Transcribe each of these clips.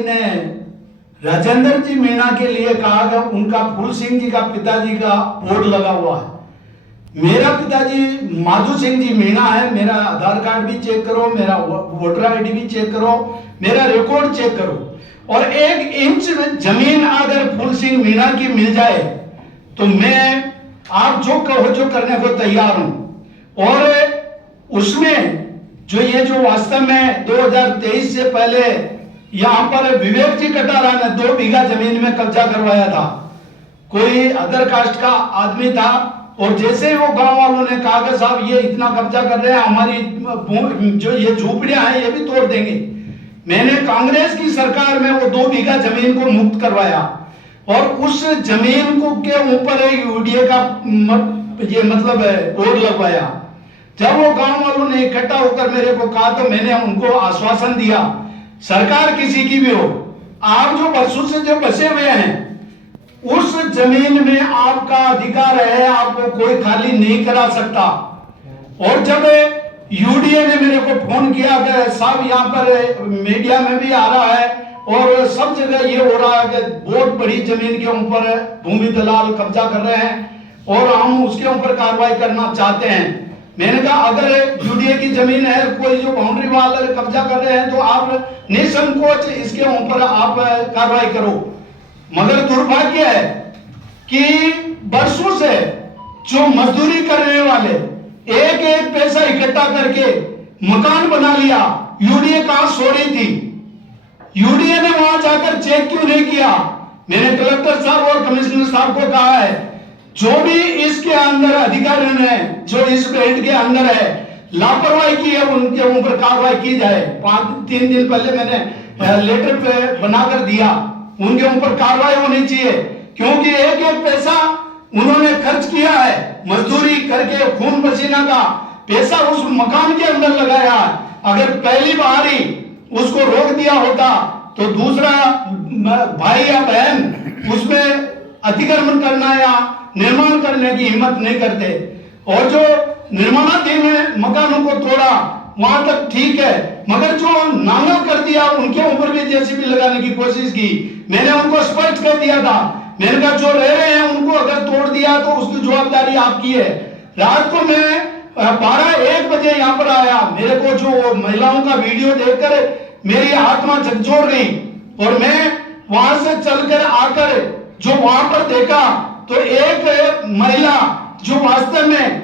ने राजेंद्र जी मीणा के लिए कहा कि उनका फूल सिंह जी का पिताजी का बोर्ड लगा हुआ है। मेरा पिताजी माधु सिंह जी मीणा है। मेरा आधार कार्ड भी चेक करो, मेरा वोटर आईडी भी चेक करो, मेरा रिकॉर्ड चेक करो, और 1 इंच में जमीन अगर फूल सिंह मीणा की मिल जाए तो मैं आप जो कहो जो करने को तैयार हूं। और उसमें जो वास्तव में 2023 से पहले यहां पर विवेक जी कटारा ने 2 बीघा जमीन में कब्जा करवाया था। कोई अदर कास्ट का आदमी था, और जैसे ही वो गांव वालों ने कहा कि साहब ये इतना कब्जा कर रहे हैं, हमारी जो ये झोपड़ियां हैं ये भी तोड़ देंगे, मैंने कांग्रेस की सरकार में वो 2 बीघा जमीन को मुक्त करवाया, और उस जमीन को के ऊपर यूडीए का ये मतलब बोर्ड लगवाया। जब वो गांव वालों ने इकट्ठा होकर मेरे को कहा तो मैंने उनको आश्वासन दिया, सरकार किसी की भी हो, आप जो बरसों से जो बसे हुए हैं उस जमीन में आपका अधिकार है, आपको कोई खाली नहीं करा सकता। और जब यूडीए ने मेरे को फोन किया कि साहब यहाँ पर मीडिया में भी आ रहा है और सब जगह ये हो रहा है कि बहुत बड़ी जमीन के ऊपर भूमि दलाल कब्जा कर रहे हैं और हम उसके ऊपर कार्रवाई करना चाहते हैं। मैंने कहा अगर यूडीए की जमीन है, कोई जो बाउंड्री वाले कब्जा कर रहे हैं, तो आप निसंकोच इसके ऊपर आप कार्रवाई करो। मगर दुर्भाग्य है कि बरसों से जो मजदूरी करने वाले एक एक पैसा इकट्ठा करके मकान बना लिया, यूडीए कहां सो रही थी? यूडीए ने वहां जाकर चेक क्यों नहीं किया? मैंने कलेक्टर साहब और कमिश्नर साहब को कहा है, जो भी इसके अंदर अधिकारी ने जो इस बेल्ट के अंदर है लापरवाही की है, उनके ऊपर कार्रवाई की जाए। 3 दिन पहले मैंने लेटर पे बनाकर दिया, उनके ऊपर कार्रवाई होनी चाहिए, क्योंकि एक एक पैसा उन्होंने खर्च किया है, मजदूरी करके खून पसीना का पैसा उस मकान के अंदर लगाया। अगर पहली बार ही उसको रोक दिया होता तो दूसरा भाई या बहन उसमें अतिक्रमण करना या निर्माण करने की हिम्मत नहीं करते। और जो निर्माणाधीन मकानों को तोड़ा वहां तक ठीक है, मगर जो नांगा कर दिया उनके ऊपर भी जेसीबी लगाने की कोशिश की। मैंने उनको स्पष्ट कर दिया था, मैंने कहा जो रह रहे हैं उनको अगर तोड़ दिया तो उसकी जवाबदारी आपकी है। रात को मैं 12-1 बजे यहाँ पर आया, मेरे को जो महिलाओं का वीडियो देखकर मेरी आत्मा झकझोर गई, और मैं वहां से चलकर आकर जो वहां पर देखा तो एक महिला जो वास्तव में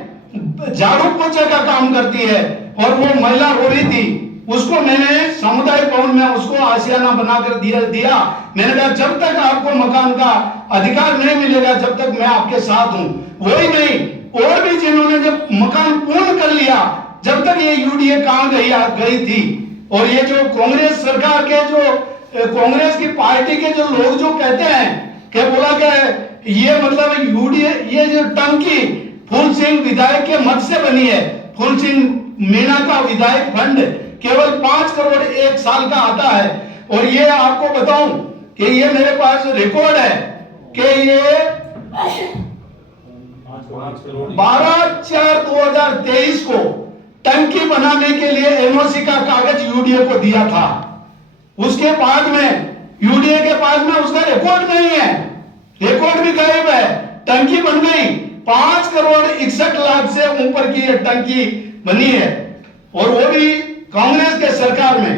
झाड़ू पोछे का काम करती है और वो महिला रो रही थी, उसको मैंने सामुदायिक भवन में उसको आशियाना बनाकर दिया। मैंने कहा जब तक आपको मकान का अधिकार नहीं मिलेगा जब तक मैं आपके साथ हूं। वही नहीं, और भी जिन्होंने जब मकान पूर्ण कर लिया, जब तक ये यूडीए कहां गई थी। और ये जो कांग्रेस सरकार के जो कांग्रेस की पार्टी के जो लोग जो कहते हैं कि बोला कि ये मतलब यूडीए ये जो टंकी फूल सिंह विधायक के मत से बनी है, फूल सिंह मीणा का विधायक फंड केवल 5 करोड़ 1 साल का आता है। और ये आपको बताऊं कि ये मेरे पास रिकॉर्ड है कि ये 12/4/2023 को टंकी बनाने के लिए एनओसी का कागज यूडीए को दिया था। उसके बाद में यूडीए के पास में उसका रिकॉर्ड नहीं है, रिकॉर्ड भी गायब है। टंकी बन गई, 5 करोड़ 61 लाख से ऊपर की ये टंकी बनी है, और वो भी कांग्रेस के सरकार में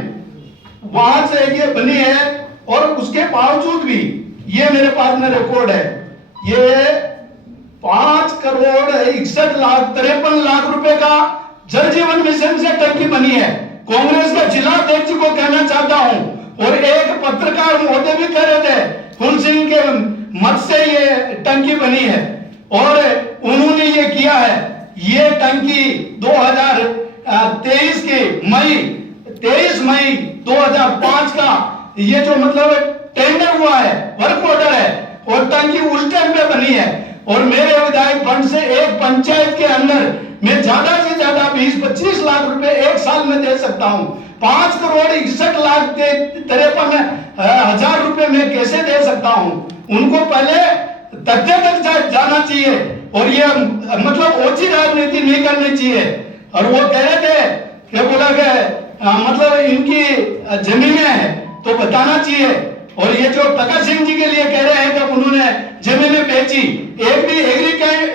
वहां से ये बनी है। और उसके बावजूद भी ये मेरे पास में रिकॉर्ड है, ये 5 करोड़ 61 लाख 53 लाख रुपए का जल जीवन मिशन से टंकी बनी है। कांग्रेस के जिला अध्यक्ष को कहना चाहता हूं, और एक पत्रकार महोदय भी कह रहे थे फूल सिंह के मत से ये टंकी बनी है, और उन्होंने ये किया है। ये टंकी 2023 के 23 मई 2005 का ये जो मतलब टेंडर हुआ है, वर्क ऑर्डर है, और टंकी उस टाइम पे बनी है। और मेरे विधायक फंड से एक पंचायत के अंदर मैं ज्यादा से ज्यादा 20-25 लाख रुपए 1 साल में दे सकता हूं। 5 करोड़ 61 लाख 53 हजार रुपए में कैसे दे सकता हूं? उनको पहले तथ्य तक जाना चाहिए, और ये मतलब ओछी राजनीति नहीं करनी चाहिए। और वो कह रहे थे कि बोला कि मतलब इनकी जमीनें हैं तो बताना चाहिए। और ये जो प्रकाश सिंह जी के लिए कह रहे हैं कि उन्होंने जमीनें बेची, एक भी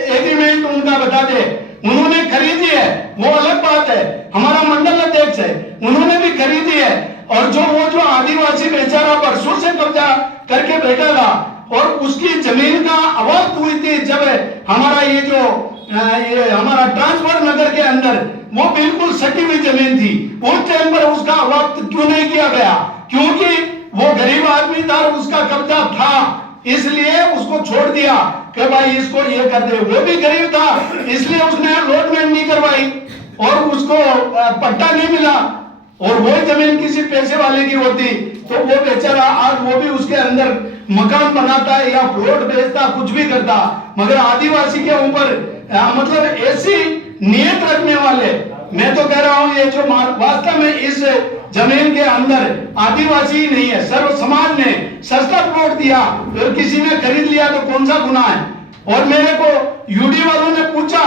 एग्रीमेंट उनका बता दे। उन्होंने खरीदी है वो अलग बात है, हमारा मंडल अध्यक्ष है, उन्होंने भी खरीदी है। और जो आदिवासी बेचारा बरसों से कब्जा करके बैठा था और उसकी जमीन का अवक्त हुई थी, जब हमारा ये हमारा ट्रांसफर नगर के अंदर वो बिल्कुल सटी हुई जमीन थी, उस टाइम पर उसका अवक्त क्यों नहीं किया गया? क्योंकि वो गरीब आदमी था, उसका कब्जा था, इसलिए उसको छोड़ दिया कि भाई इसको ये कर दे। वो भी गरीब था, इसलिए उसने अलॉटमेंट नहीं करवाई और उसको पट्टा नहीं मिला। और वो जमीन किसी पैसे वाले की होती तो वो बेचारा आज वो भी उसके अंदर मकान बनाता है या प्लॉट बेचता, कुछ भी करता। मगर आदिवासी के ऊपर मतलब ऐसी नियत रखने वाले, मैं तो कह रहा हूं ये जो वास्तव में इस जमीन के अंदर आदिवासी नहीं है, सर्व समाज ने सस्ता प्लॉट दिया और किसी ने खरीद लिया तो कौन सा गुनाह है? और मेरे को यूडी वालों ने पूछा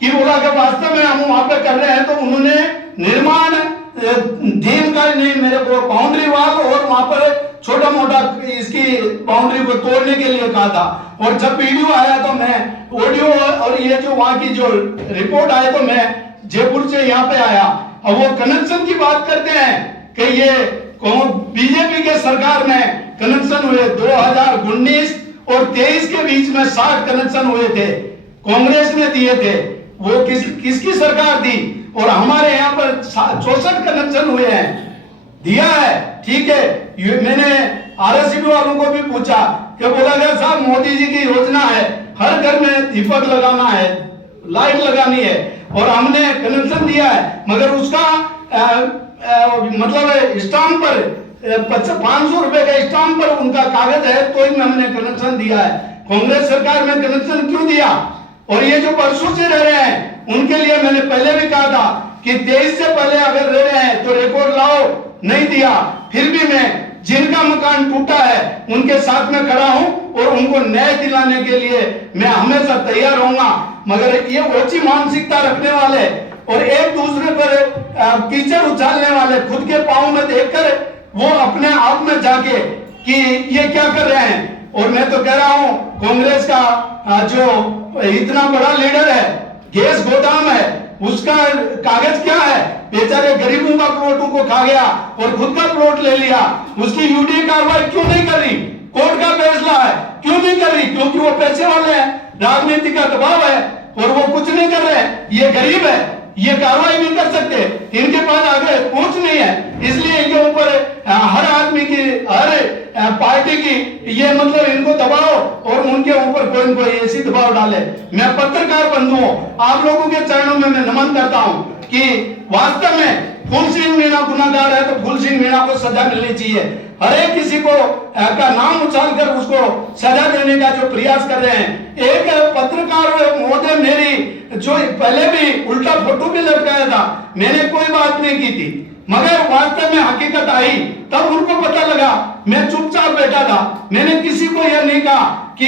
कि बोला कि वास्तव में हम वहां पे कर रहे हैं, तो उन्होंने निर्माण धीम का नहीं, मेरे को बाउंड्री वाल और वहां पर छोटा मोटा इसकी बाउंड्री को तोड़ने के लिए कहा था। और जब वीडियो आया तो मैं ऑडियो और ये जो वहां की जो रिपोर्ट आए तो मैं जयपुर से यहाँ पे आया। और वो कनेक्शन की बात करते हैं कि ये बीजेपी के सरकार में कनेक्शन हुए 2019 और 23 के बीच में 60 कनेक्शन हुए थे, कांग्रेस ने दिए थे। वो किसकी सरकार थी? और हमारे यहाँ पर 64 कनेक्शन हुए हैं, दिया है, ठीक है। मैंने आरएससीबी वालों को भी पूछा कि बोला गया साहब मोदी जी की योजना है, हर घर में दीपक लगाना है, लाइट लगानी है, और हमने कनेक्शन दिया है। मगर उसका मतलब स्टाम्प पर 500 रुपए का स्टाम्प पर उनका कागज है तो ही हमने कनेक्शन दिया है। कांग्रेस सरकार में कनेक्शन क्यों दिया? और ये जो बरसों से रह रहे हैं उनके लिए मैंने पहले भी कहा था कि 23 से पहले अगर रह रहे हैं तो रिकॉर्ड लाओ, नहीं दिया। फिर भी मैं जिनका मकान टूटा है उनके साथ में खड़ा हूं और उनको न्याय दिलाने के लिए मैं हमेशा तैयार रहूंगा। मगर ये ओछी मानसिकता रखने वाले और एक दूसरे पर कीचड़ उछालने वाले, खुद के पांव में देखकर वो अपने आप में जाके कि ये क्या कर रहे हैं। और मैं तो कह रहा हूं कांग्रेस का जो इतना बड़ा लीडर है, गैस गोदाम है, उसका कागज क्या है? बेचारे गरीबों का प्लॉटों को खा गया और खुद का प्लॉट ले लिया। उसकी यूडी कार्रवाई क्यों नहीं कर रही? कोर्ट का फैसला है, क्यों नहीं कर रही? क्योंकि वो पैसे वाले हैं, राजनीति का दबाव है और वो कुछ नहीं कर रहे। ये गरीब है, ये कार्रवाई नहीं कर सकते, इनके पास आगे पहुंच नहीं है, इसलिए इनके ऊपर हर आदमी की, हर पार्टी की ये मतलब इनको दबाओ और उनके ऊपर कोई न कोई ऐसी दबाव डाले। मैं पत्रकार बंधुओं आप लोगों के चरणों में मैं नमन करता हूं कि वास्तव में फूल सिंह मीणा गुनाहगार है तो फूल सिंह मीणा को सजा मिलनी चाहिए। हर एक किसी को का नाम उछाल कर उसको सजा देने का जो प्रयास कर रहे हैं। एक पत्रकार महोदय मेरी जो पहले भी उल्टा फोटो भी लटकाया था, मैंने कोई बात नहीं की थी, मगर वास्तव में हकीकत आई तब उनको पता लगा। मैं चुपचाप बैठा था, मैंने किसी को यह नहीं कहा कि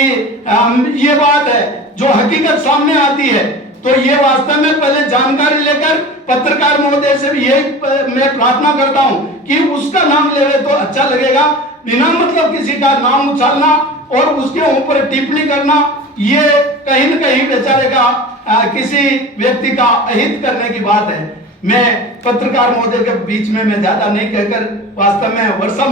ये बात है। जो हकीकत सामने आती है तो ये वास्तव में पहले जानकारी लेकर पत्रकार महोदय से भी यही मैं प्रार्थना करता हूं कि उसका नाम ले तो अच्छा लगेगा। बिना मतलब किसी का नाम उछालना और उसके ऊपर टिप्पणी करना, ये कहीं न कहीं बेचारे का किसी व्यक्ति का अहित करने की बात है। मैं पत्रकार महोदय के बीच में मैं ज्यादा नहीं कहकर वास्तव में वर्षा